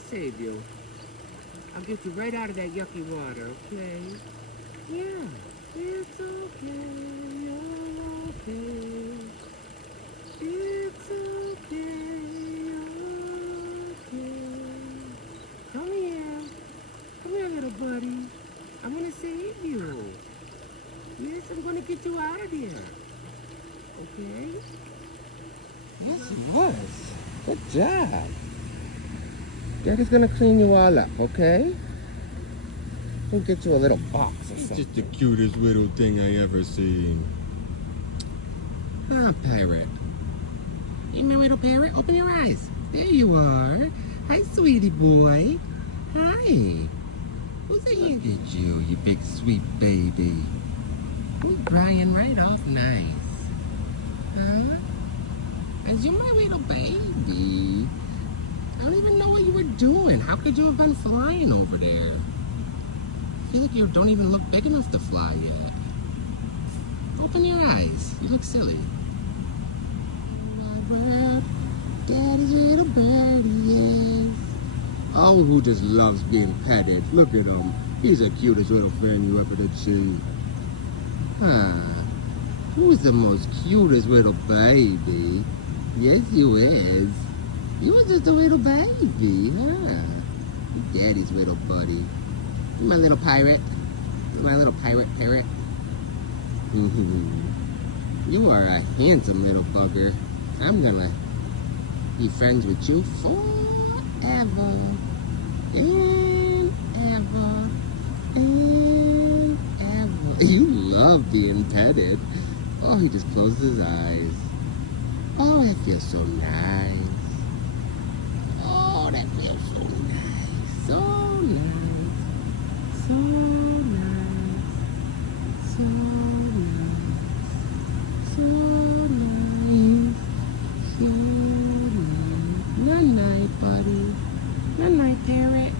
save you. I'll get you right out of that yucky water, okay? Yeah, it's okay, you're okay. It's okay, you're okay. Come here. Come here, little buddy. I'm gonna save you. Yes, I'm gonna get you out of there. Okay? Yes, he was. Good job. Daddy's gonna clean you all up, okay? We'll get you a little box or something. Just the cutest little thing I ever seen. Huh, parrot? Hey, my little parrot, open your eyes. There you are. Hi, sweetie boy. Hi. Who's handed you, you big sweet baby? Who's drying right off nice? Huh? As you my little baby. I don't even know what you were doing. How could you have been flying over there? I feel like you don't even look big enough to fly yet. Open your eyes. You look silly. Well, Daddy's little birdie is. Oh, who just loves being petted. Look at him. He's the cutest little friend you ever did see. Huh. Who's the most cutest little baby? Yes, you is. You was just a little baby, huh? Daddy's little buddy. You my little pirate. You my little pirate parrot. You are a handsome little bugger. I'm gonna be friends with you forever and ever and ever. You love being petted. Oh, he just closed his eyes. Oh, that feels so nice. Oh, that feels so nice. So nice. So nice. So nice. So nice. So nice. Night-night, buddy. Night-night, parrot.